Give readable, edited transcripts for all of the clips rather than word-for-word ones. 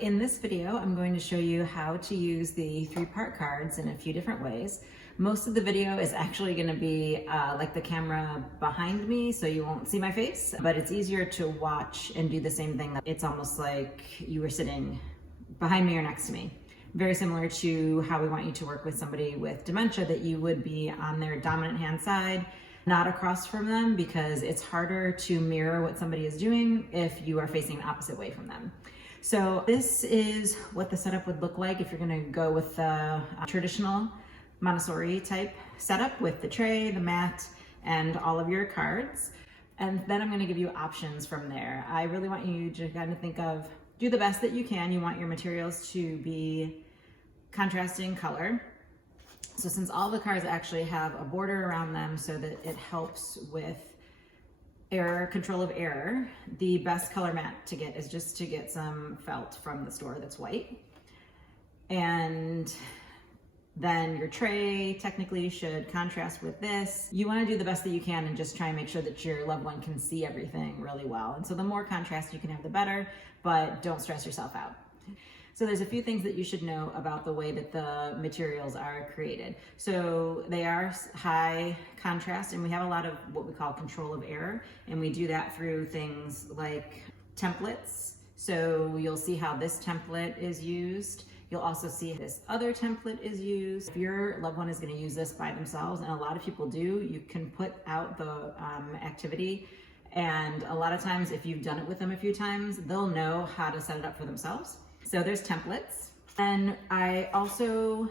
in this video, I'm going to show you how to use the 3-part cards in a few different ways. Most of the video is actually going to be like the camera behind me, so you won't see my face, but it's easier to watch and do the same thing. It's almost like you were sitting behind me or next to me. Very similar to how we want you to work with somebody with dementia, that you would be on their dominant hand side, not across from them, because it's harder to mirror what somebody is doing if you are facing the opposite way from them. So this is what the setup would look like if you're going to go with the traditional Montessori type setup with the tray, the mat, and all of your cards. And then I'm going to give you options from there. I really want you to kind of think of, do the best that you can. You want your materials to be contrasting color. So since all the cards actually have a border around them so that it helps with control of error, the best color mat to get is just to get some felt from the store that's white. And then your tray technically should contrast with this. You want to do the best that you can and just try and make sure that your loved one can see everything really well. And so the more contrast you can have, the better, but don't stress yourself out. So there's a few things that you should know about the way that the materials are created. So they are high contrast, and we have a lot of what we call control of error, and we do that through things like templates. So you'll see how this template is used. You'll also see this other template is used. If your loved one is going to use this by themselves, and a lot of people do, you can put out the activity, and a lot of times if you've done it with them a few times, they'll know how to set it up for themselves. So there's templates. And I also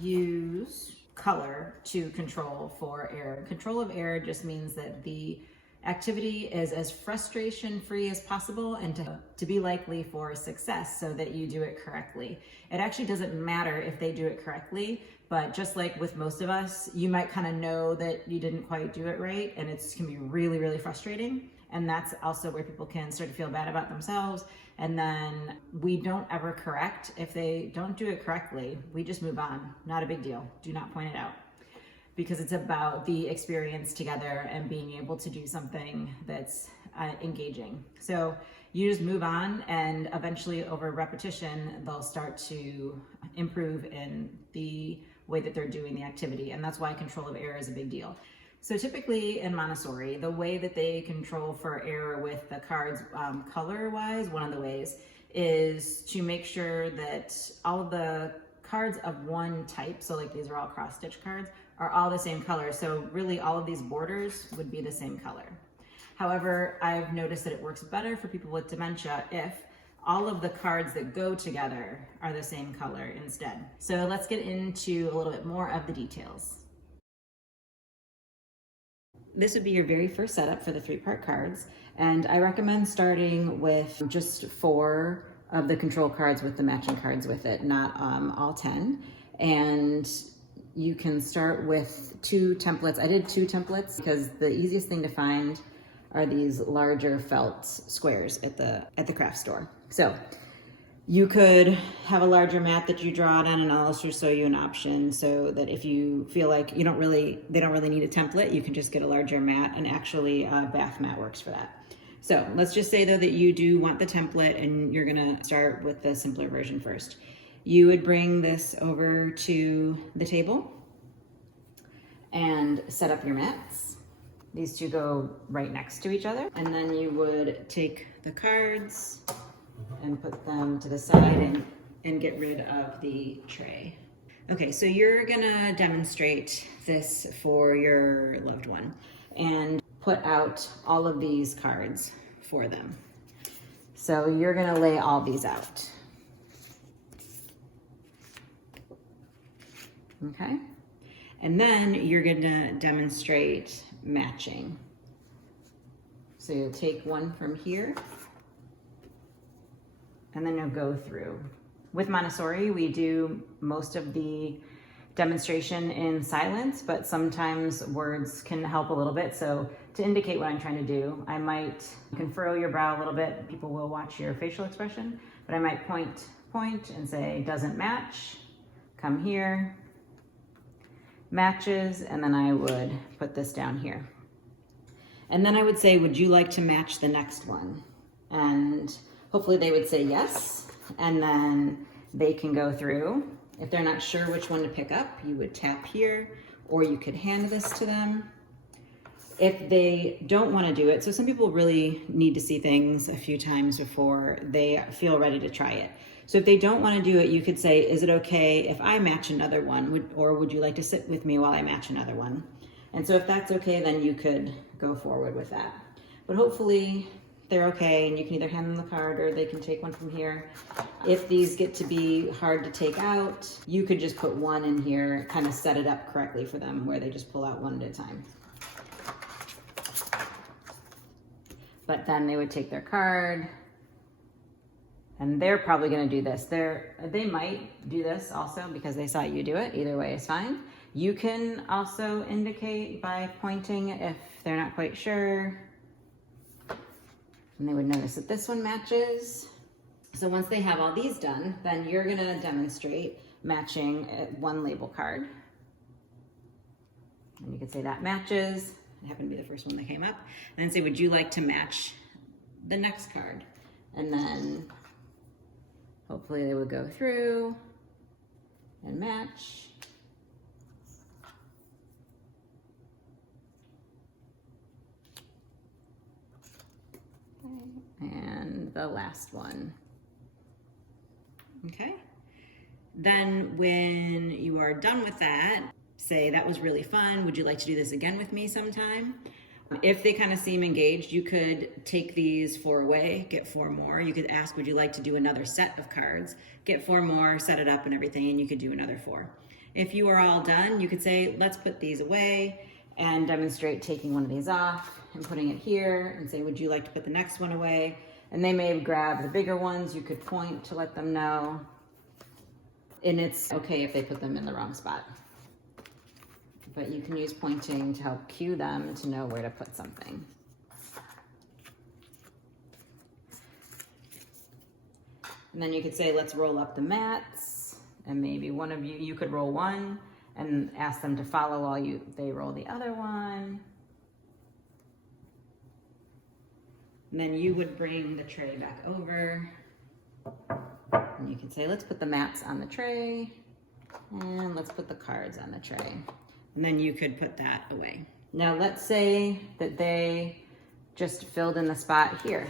use color to control for error. Control of error just means that the activity is as frustration-free as possible and to be likely for success so that you do it correctly. It actually doesn't matter if they do it correctly, but just like with most of us, you might kind of know that you didn't quite do it right, and it can be really, really frustrating. And that's also where people can start to feel bad about themselves. And then we don't ever correct. If they don't do it correctly, we just move on. Not a big deal. Do not point it out, because it's about the experience together and being able to do something that's engaging. So you just move on, and eventually over repetition, they'll start to improve in the way that they're doing the activity. And that's why control of error is a big deal. So typically in Montessori, the way that they control for error with the cards color-wise, one of the ways is to make sure that all of the cards of one type, so like these are all cross-stitch cards, are all the same color. So really all of these borders would be the same color. However, I've noticed that it works better for people with dementia if all of the cards that go together are the same color instead. So let's get into a little bit more of the details. This would be your very first setup for the 3-part cards, and I recommend starting with just 4 of the control cards with the matching cards with it, not all 10. And you can start with 2 templates. I did 2 templates because the easiest thing to find are these larger felt squares at the craft store. So you could have a larger mat that you draw it on, and I'll also show you an option so that if you feel like they don't really need a template, you can just get a larger mat, and actually a bath mat works for that. So let's just say though that you do want the template and you're gonna start with the simpler version first. You would bring this over to the table and set up your mats. These 2 go right next to each other, and then you would take the cards and put them to the side and get rid of the tray. Okay, so you're gonna demonstrate this for your loved one and put out all of these cards for them. So you're gonna lay all these out. Okay, and then you're gonna demonstrate matching. So you'll take one from here, and then you'll go through. With Montessori, we do most of the demonstration in silence, but sometimes words can help a little bit. So to indicate what I'm trying to do, I might furrow your brow a little bit. People will watch your facial expression, but I might point and say, doesn't match, come here, matches, and then I would put this down here. And then I would say, would you like to match the next one? And hopefully they would say yes. and then they can go through. If they're not sure which one to pick up, you would tap here, or you could hand this to them. If they don't want to do it, so some people really need to see things a few times before they feel ready to try it. So if they don't want to do it, you could say, is it okay if I match another one? Or would you like to sit with me while I match another one? And so if that's okay, then you could go forward with that. But hopefully they're okay, and you can either hand them the card or they can take one from here. If these get to be hard to take out, you could just put one in here, kind of set it up correctly for them where they just pull out one at a time. But then they would take their card, and they're probably gonna do this. They might do this also because they saw you do it. Either way is fine. You can also indicate by pointing if they're not quite sure. And they would notice that this one matches. So once they have all these done, then you're gonna demonstrate matching one label card. And you could say that matches. It happened to be the first one that came up. And then say, would you like to match the next card? And then hopefully they would go through and match. And the last one. Okay. Then when you are done with that, say, that was really fun. Would you like to do this again with me sometime? If they kind of seem engaged, you could take these 4 away, get 4 more. You could ask, would you like to do another set of cards? Get 4 more, set it up and everything, and you could do another 4. If you are all done, you could say, let's put these away, and demonstrate taking one of these off and putting it here, and say, would you like to put the next one away? And they may grab the bigger ones. You could point to let them know. And it's okay if they put them in the wrong spot. But you can use pointing to help cue them to know where to put something. And then you could say, let's roll up the mats. And maybe one of you could roll one and ask them to follow while they roll the other one. And then you would bring the tray back over. And you can say, let's put the mats on the tray. And let's put the cards on the tray. And then you could put that away. Now let's say that they just filled in the spot here.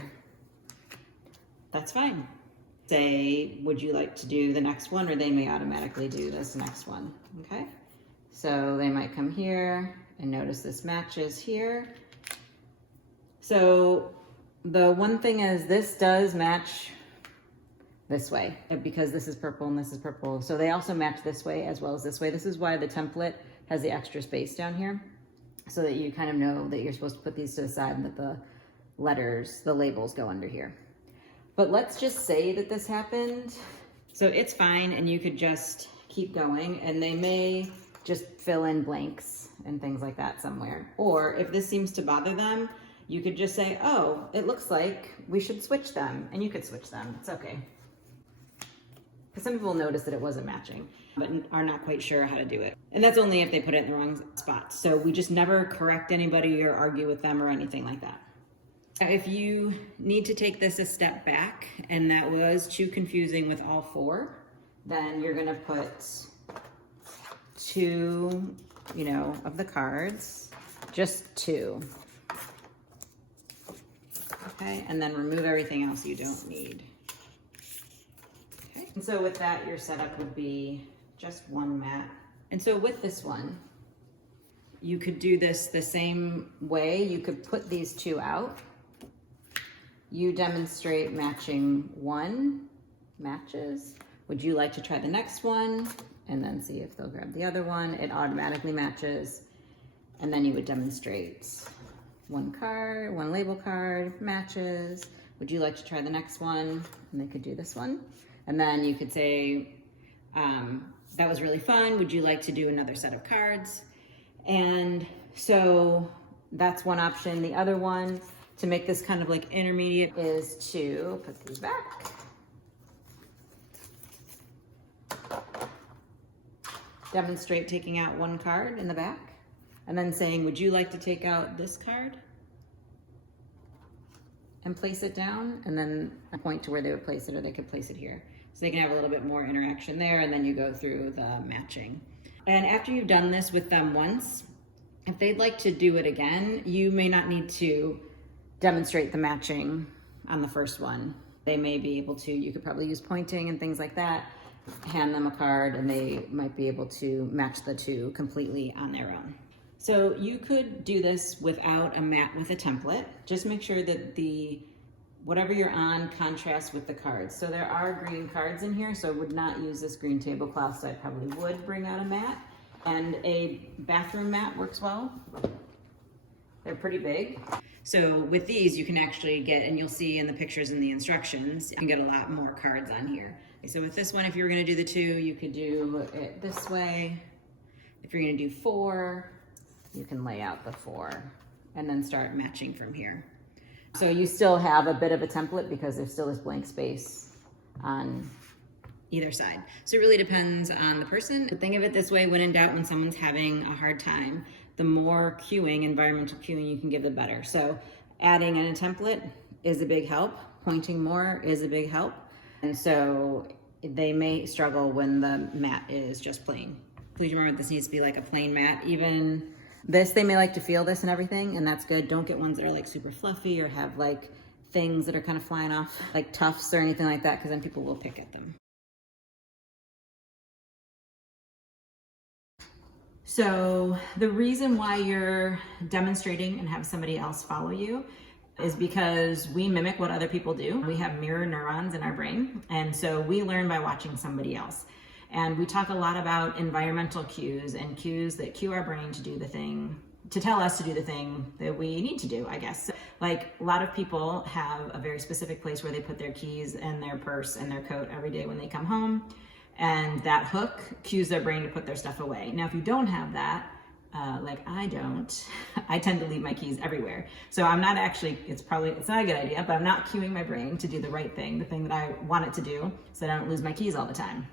That's fine. Say, would you like to do the next one? Or they may automatically do this next one, okay? So they might come here and notice this matches here. So the one thing is this does match this way because this is purple and this is purple. So they also match this way as well as this way. This is why the template has the extra space down here so that you kind of know that you're supposed to put these to the side and that the letters, the labels go under here. But let's just say that this happened. So it's fine and you could just keep going and they may just fill in blanks and things like that somewhere. Or if this seems to bother them, you could just say, oh, it looks like we should switch them, and you could switch them, it's okay. Because some people notice that it wasn't matching, but are not quite sure how to do it. And that's only if they put it in the wrong spot. So we just never correct anybody or argue with them or anything like that. If you need to take this a step back, and that was too confusing with all 4, then you're gonna put 2, of the cards, just 2. Okay, and then remove everything else you don't need. Okay, and so with that, your setup would be just 1 mat. And so with this one, you could do this the same way. You could put these 2 out. You demonstrate matching 1, matches. Would you like to try the next one? And then see if they'll grab the other one. It automatically matches. And then you would demonstrate 1 card, 1 label card, matches. Would you like to try the next one? And they could do this one. And then you could say, that was really fun. Would you like to do another set of cards? And so that's one option. The other one, to make this kind of like intermediate, is to put these back. Demonstrate taking out 1 card in the back. And then saying, would you like to take out this card? and place it down, and then point to where they would place it, or they could place it here. So they can have a little bit more interaction there, and then you go through the matching. And after you've done this with them once, if they'd like to do it again, you may not need to demonstrate the matching on the first one. They may be able to, you could probably use pointing and things like that, hand them a card, and they might be able to match the two completely on their own. So you could do this without a mat with a template. Just make sure that whatever you're on contrasts with the cards. So there are green cards in here, so I would not use this green tablecloth, so I probably would bring out a mat. And a bathroom mat works well. They're pretty big. So with these, you can actually get, and you'll see in the pictures and the instructions, you can get a lot more cards on here. So with this one, if you were gonna do the 2, you could do it this way. If you're gonna do 4, you can lay out the 4 and then start matching from here. So you still have a bit of a template because there still is blank space on either side. So it really depends on the person. But think of it this way: when in doubt, when someone's having a hard time, the more cueing, environmental cueing you can give, the better. So adding in a template is a big help. Pointing more is a big help. And so they may struggle when the mat is just plain. Please remember, this needs to be like a plain mat. Even this, they may like to feel this and everything, and that's good. Don't get ones that are like super fluffy or have like things that are kind of flying off, like tufts or anything like that, because then people will pick at them. So the reason why you're demonstrating and have somebody else follow you is because we mimic what other people do. We have mirror neurons in our brain, and so we learn by watching somebody else. And we talk a lot about environmental cues and cues that cue our brain to do the thing, to tell us to do the thing that we need to do, I guess. Like, a lot of people have a very specific place where they put their keys and their purse and their coat every day when they come home. And that hook cues their brain to put their stuff away. Now, if you don't have that, like I don't, I tend to leave my keys everywhere. So I'm not actually, it's not a good idea, but I'm not cueing my brain to do the right thing, the thing that I want it to do, so that I don't lose my keys all the time.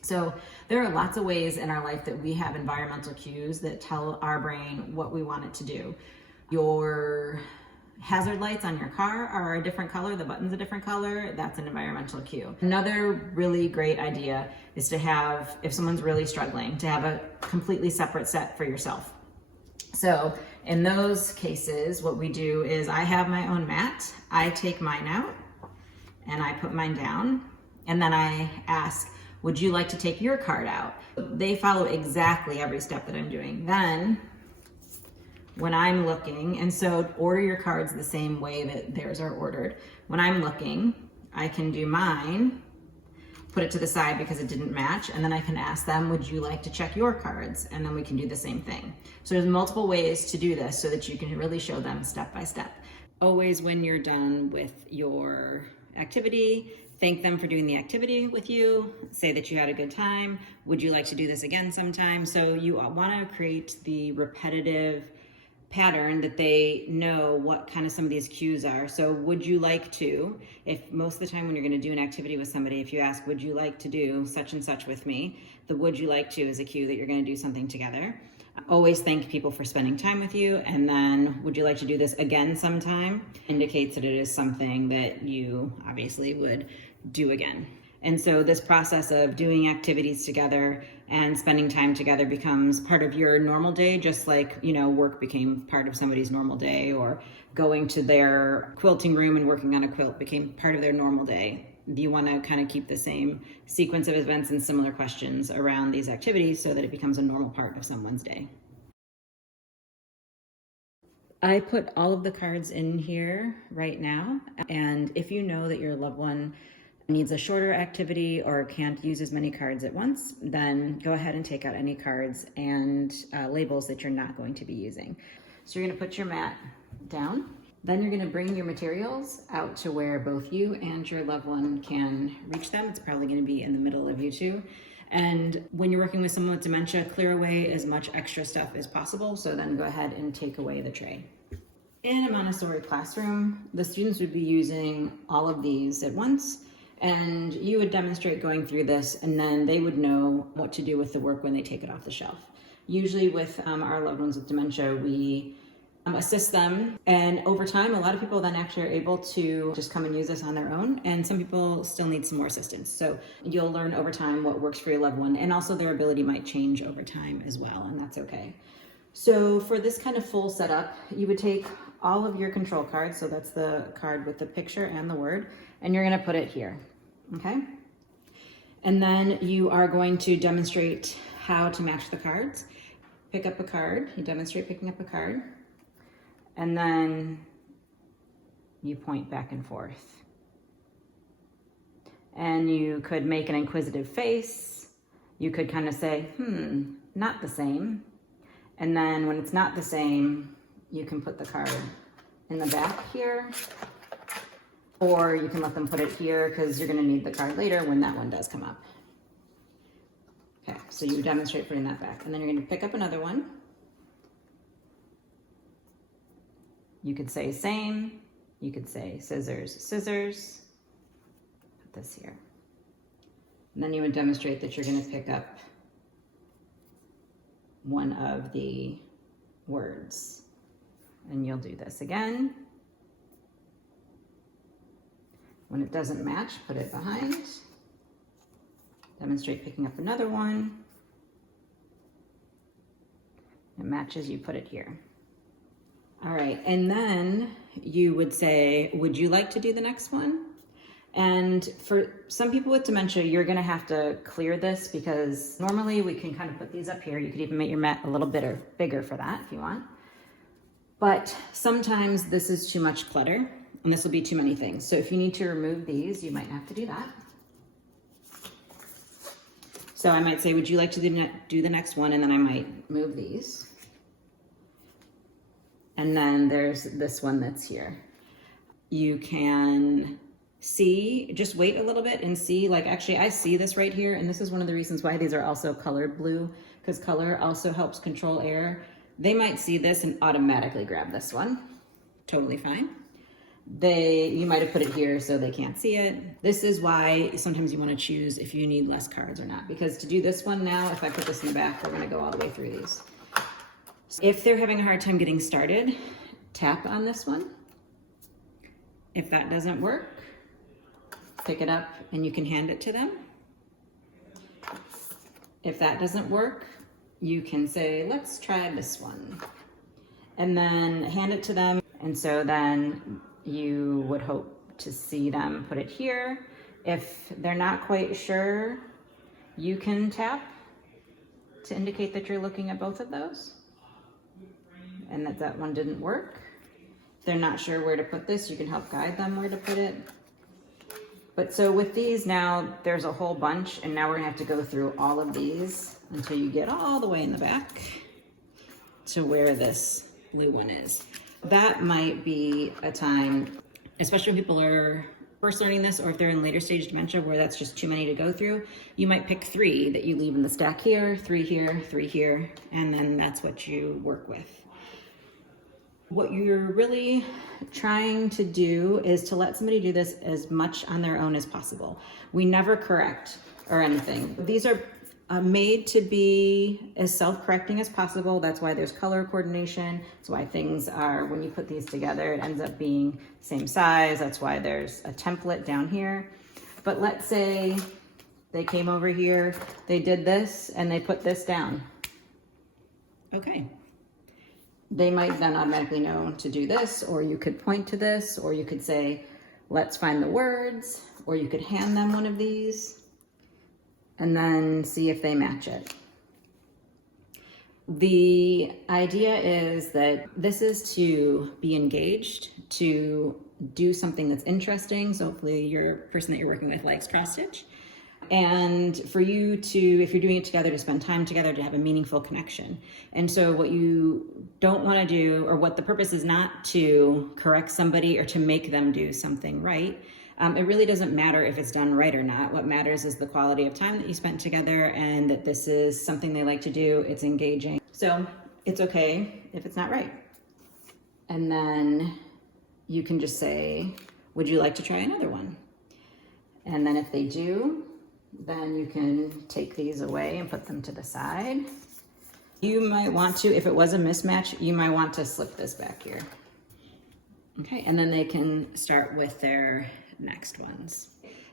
So there are lots of ways in our life that we have environmental cues that tell our brain what we want it to do. Your hazard lights on your car are a different color, the button's a different color, that's an environmental cue. Another really great idea is to have, if someone's really struggling, to have a completely separate set for yourself. So in those cases, what we do is I have my own mat, I take mine out and I put mine down, and then I ask, would you like to take your card out? They follow exactly every step that I'm doing. Then, when I'm looking, and so order your cards the same way that theirs are ordered. When I'm looking, I can do mine, put it to the side because it didn't match, and then I can ask them, would you like to check your cards? And then we can do the same thing. So there's multiple ways to do this so that you can really show them step by step. Always when you're done with your activity, thank them for doing the activity with you, say that you had a good time, would you like to do this again sometime? So you want to create the repetitive pattern that they know what kind of some of these cues are. So would you like to, if most of the time when you're going to do an activity with somebody, if you ask, would you like to do such and such with me, the would you like to is a cue that you're going to do something together. Always thank people for spending time with you, and then would you like to do this again sometime indicates that it is something that you obviously would do again. And so this process of doing activities together and spending time together becomes part of your normal day, just like, you know, work became part of somebody's normal day, or going to their quilting room and working on a quilt became part of their normal day. You want to kind of keep the same sequence of events and similar questions around these activities so that it becomes a normal part of someone's day. I put all of the cards in here right now, and if you know that your loved one needs a shorter activity or can't use as many cards at once, then go ahead and take out any cards and labels that you're not going to be using. So you're going to put your mat down. Then you're going to bring your materials out to where both you and your loved one can reach them. It's probably going to be in the middle of you two. And when you're working with someone with dementia, clear away as much extra stuff as possible. So then go ahead and take away the tray. In a Montessori classroom, the students would be using all of these at once, and you would demonstrate going through this, and then they would know what to do with the work when they take it off the shelf. Usually with our loved ones with dementia, we assist them. And over time, a lot of people then actually are able to just come and use this on their own. And some people still need some more assistance. So you'll learn over time what works for your loved one. And also their ability might change over time as well. And that's okay. So for this kind of full setup, you would take all of your control cards. So that's the card with the picture and the word, and you're going to put it here. Okay. And then you are going to demonstrate how to match the cards. Pick up a card. You demonstrate picking up a card. And then you point back and forth. And you could make an inquisitive face. You could kind of say, not the same. And then when it's not the same, you can put the card in the back here. Or you can let them put it here because you're going to need the card later when that one does come up. Okay, so you demonstrate putting that back. And then you're going to pick up another one. You could say same, you could say scissors, scissors. Put this here. And then you would demonstrate that you're going to pick up one of the words. And you'll do this again. When it doesn't match, put it behind. Demonstrate picking up another one. It matches, you put it here. All right, and then you would say, would you like to do the next one? And for some people with dementia, you're gonna have to clear this because normally we can kind of put these up here. You could even make your mat a little bit bigger for that if you want. But sometimes this is too much clutter and this will be too many things. So if you need to remove these, you might have to do that. So I might say, would you like to do the next one? And then I might move these. And then there's this one that's here. You can see, just wait a little bit and see, like actually I see this right here. And this is one of the reasons why these are also colored blue, because color also helps control air. They might see this and automatically grab this one. Totally fine. You might have put it here so they can't see it. This is why sometimes you want to choose if you need less cards or not, because to do this one now, if I put this in the back, we're going to go all the way through these. If they're having a hard time getting started, tap on this one. If that doesn't work, pick it up and you can hand it to them. If that doesn't work, you can say, let's try this one. And then hand it to them. And so then you would hope to see them put it here. If they're not quite sure, you can tap to indicate that you're looking at both of those and that one didn't work. If they're not sure where to put this, you can help guide them where to put it. But so with these now, there's a whole bunch, and now we're gonna have to go through all of these until you get all the way in the back to where this blue one is. That might be a time, especially when people are first learning this, or if they're in later stage dementia where that's just too many to go through, you might pick 3 that you leave in the stack here, 3 here, 3 here, and then that's what you work with. What you're really trying to do is to let somebody do this as much on their own as possible. We never correct or anything. These are made to be as self-correcting as possible. That's why there's color coordination. That's why things are, when you put these together, it ends up being same size. That's why there's a template down here. But let's say they came over here, they did this, and they put this down. Okay. They might then automatically know to do this, or you could point to this, or you could say, let's find the words, or you could hand them one of these and then see if they match it. The idea is that this is to be engaged, to do something that's interesting. So hopefully your person that you're working with likes cross stitch. And for you to, if you're doing it together, to spend time together, to have a meaningful connection. And so what you don't want to do, or what the purpose is, not to correct somebody or to make them do something right. It really doesn't matter if it's done right or not. What matters is the quality of time that you spent together, and that this is something they like to do. It's engaging. So it's okay if it's not right. And then you can just say, would you like to try another one? And then if they do, then you can take these away and put them to the side. You might want to, if it was a mismatch, you might want to slip this back here. Okay, and then they can start with their next ones.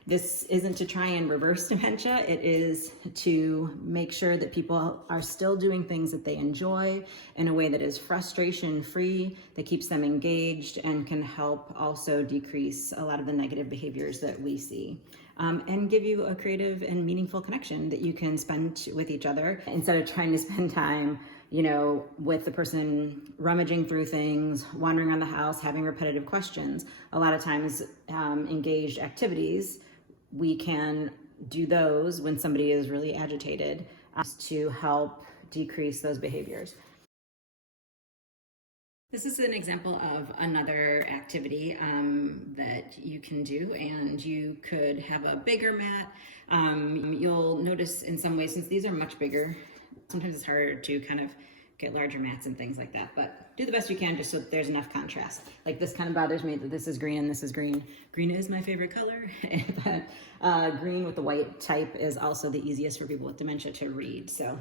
This isn't to try and reverse dementia. It is to make sure that people are still doing things that they enjoy in a way that is frustration-free, that keeps them engaged, and can help also decrease a lot of the negative behaviors that we see. And give you a creative and meaningful connection that you can spend with each other instead of trying to spend time, you know, with the person rummaging through things, wandering around the house, having repetitive questions. A lot of times, engaged activities, we can do those when somebody is really agitated to help decrease those behaviors. This is an example of another activity that you can do, and you could have a bigger mat. You'll notice in some ways, since these are much bigger, sometimes it's harder to kind of get larger mats and things like that, but do the best you can just so that there's enough contrast. Like this kind of bothers me that this is green and this is green. Green is my favorite color, but green with the white type is also the easiest for people with dementia to read. So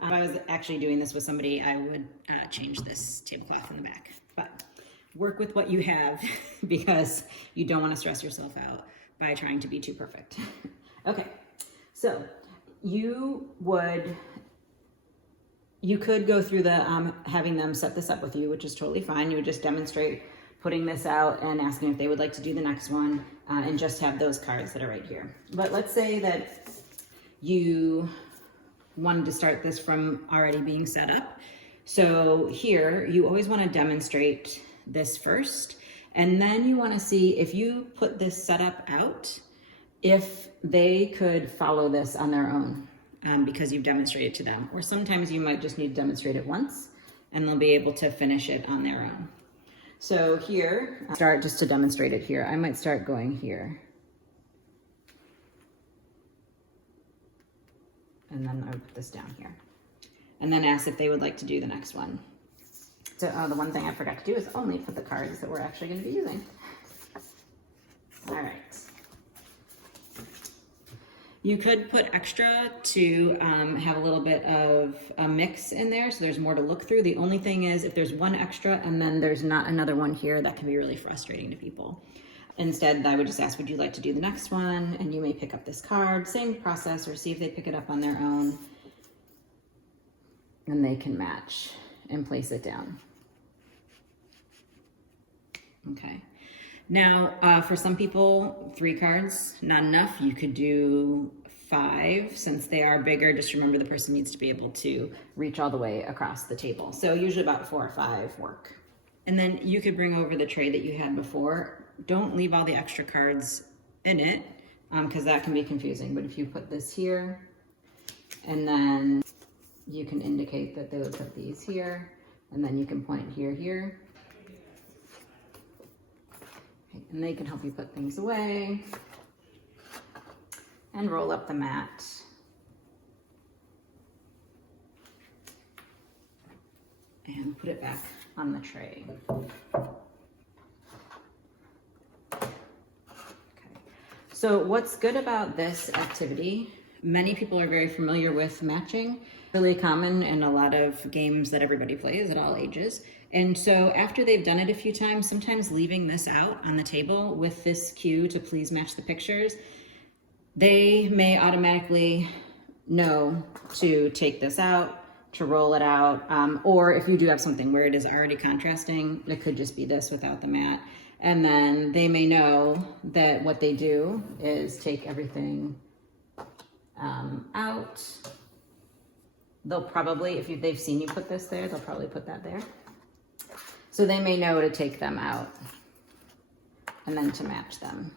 if I was actually doing this with somebody, I would change this tablecloth in the back. But work with what you have because you don't want to stress yourself out by trying to be too perfect. Okay, so you could go through the having them set this up with you, which is totally fine. You would just demonstrate putting this out and asking if they would like to do the next one and just have those cards that are right here. But let's say that you wanted to start this from already being set up. So here, you always want to demonstrate this first, and then you want to see if you put this setup out, if they could follow this on their own because you've demonstrated to them. Or sometimes you might just need to demonstrate it once, and they'll be able to finish it on their own. So here, start just to demonstrate it here. I might start going here. And then I would put this down here. And then ask if they would like to do the next one. So the one thing I forgot to do is only put the cards that we're actually going to be using. All right. You could put extra to have a little bit of a mix in there so there's more to look through. The only thing is if there's one extra and then there's not another one here, that can be really frustrating to people. Instead, I would just ask, would you like to do the next one? And you may pick up this card, same process, or see if they pick it up on their own. And they can match and place it down. Okay. Now, for some people, 3 cards, not enough. You could do 5. Since they are bigger, just remember the person needs to be able to reach all the way across the table. So usually about 4 or 5 work. And then you could bring over the tray that you had before. Don't leave all the extra cards in it because that can be confusing. But if you put this here, and then you can indicate that they would put these here, and then you can point here. Okay, and they can help you put things away and roll up the mat. And put it back on the tray. So what's good about this activity, many people are very familiar with matching, really common in a lot of games that everybody plays at all ages. And so after they've done it a few times, sometimes leaving this out on the table with this cue to please match the pictures, they may automatically know to take this out, to roll it out, or if you do have something where it is already contrasting, it could just be this without the mat. And then they may know that what they do is take everything out. They'll probably, if they've seen you put this there, they'll probably put that there. So they may know to take them out and then to match them.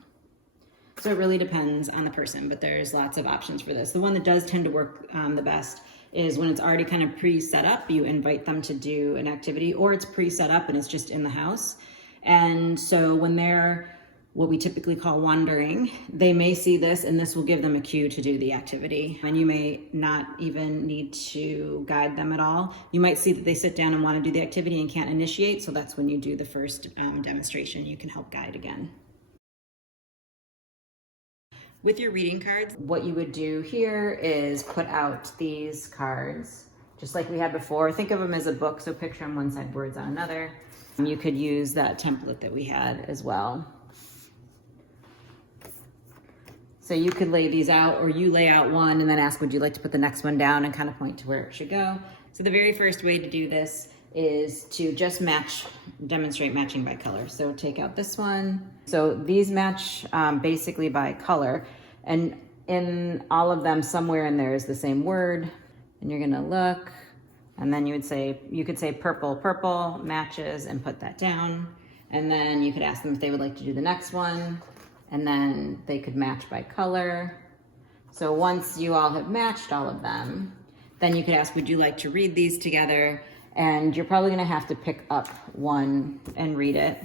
So it really depends on the person, but there's lots of options for this. The one that does tend to work the best is when it's already kind of pre-set up, you invite them to do an activity, or it's pre-set up and it's just in the house. And so when they're what we typically call wandering, they may see this and this will give them a cue to do the activity. And you may not even need to guide them at all. You might see that they sit down and want to do the activity and can't initiate. So that's when you do the first demonstration. You can help guide again. With your reading cards, what you would do here is put out these cards just like we had before. Think of them as a book, so picture on one side, words on another. You could use that template that we had as well. So you could lay these out, or you lay out one and then ask, would you like to put the next one down, and kind of point to where it should go. So the very first way to do this is to just demonstrate matching by color. So take out this one. So these match basically by color, and in all of them, somewhere in there is the same word, and you're gonna look, and then you could say purple, purple matches, and put that down. And then you could ask them if they would like to do the next one, and then they could match by color. So once you all have matched all of them, then you could ask, would you like to read these together? And you're probably gonna have to pick up one and read it.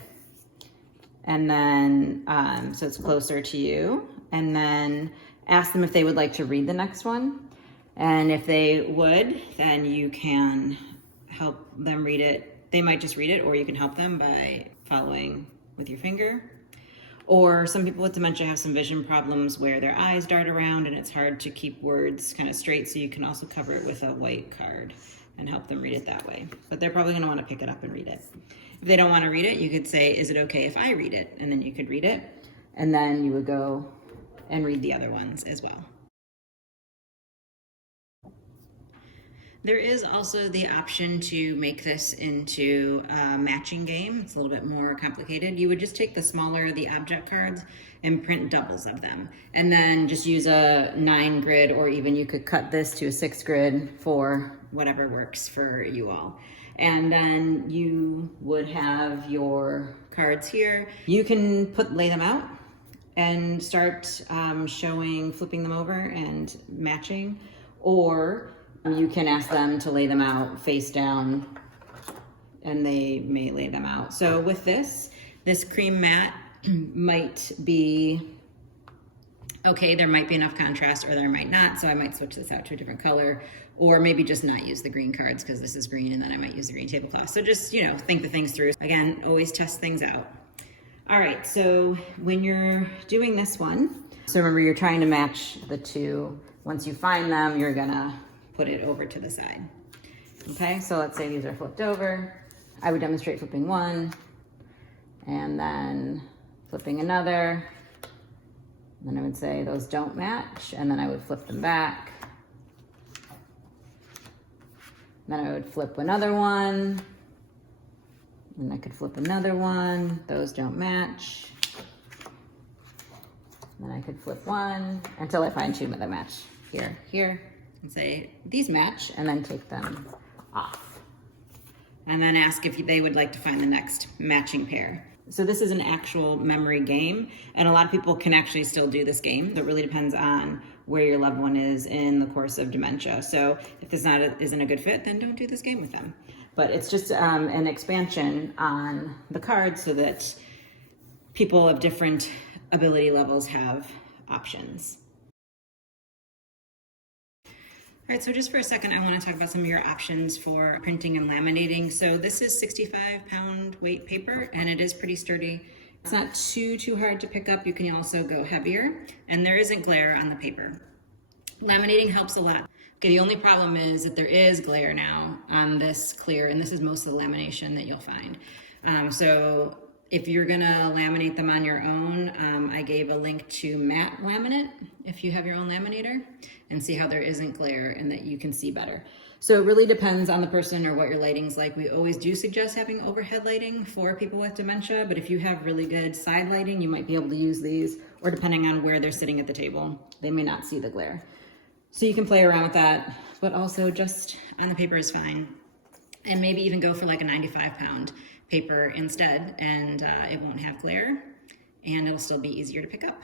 And then, so it's closer to you. And then ask them if they would like to read the next one. And if they would, then you can help them read it. They might just read it, or you can help them by following with your finger. Or some people with dementia have some vision problems where their eyes dart around and it's hard to keep words kind of straight, so you can also cover it with a white card and help them read it that way. But they're probably gonna wanna pick it up and read it. If they don't wanna read it, you could say, is it okay if I read it? And then you could read it, and then you would go and read the other ones as well. There is also the option to make this into a matching game. It's a little bit more complicated. You would just take the smaller the object cards and print doubles of them. And then just use a 9 grid, or even you could cut this to a 6 grid for whatever works for you all. And then you would have your cards here. You can lay them out and start flipping them over and matching, or you can ask them to lay them out face down, and they may lay them out. So with this cream matte might be okay, there might be enough contrast, or there might not, so I might switch this out to a different color, or maybe just not use the green cards because this is green, and then I might use the green tablecloth. So just, think the things through. Again, always test things out. All right, so when you're doing this one, so remember, you're trying to match the two. Once you find them, you're gonna put it over to the side. Okay, so let's say these are flipped over. I would demonstrate flipping one, and then flipping another. And then I would say those don't match, and then I would flip them back. Then I would flip another one, and I could flip another one. Those don't match. Then I could flip one until I find two that match. Here, and say these match, and then take them off. And then ask if they would like to find the next matching pair. So this is an actual memory game, and a lot of people can actually still do this game. It really depends on where your loved one is in the course of dementia. So if this isn't a good fit, then don't do this game with them. But it's just an expansion on the cards so that people of different ability levels have options. All right, so just for a second, I want to talk about some of your options for printing and laminating. So this is 65-pound weight paper, and it is pretty sturdy. It's not too hard to pick up. You can also go heavier, and there isn't glare on the paper. Laminating helps a lot. Okay, the only problem is that there is glare now on this clear, and this is most of the lamination that you'll find. So if you're gonna laminate them on your own, I gave a link to matte laminate if you have your own laminator, and see how there isn't glare and that you can see better. So it really depends on the person or what your lighting's like. We always do suggest having overhead lighting for people with dementia, but if you have really good side lighting, you might be able to use these, or depending on where they're sitting at the table, they may not see the glare. So you can play around with that, but also just on the paper is fine. And maybe even go for like a 95-pound paper instead, and it won't have glare, and it'll still be easier to pick up.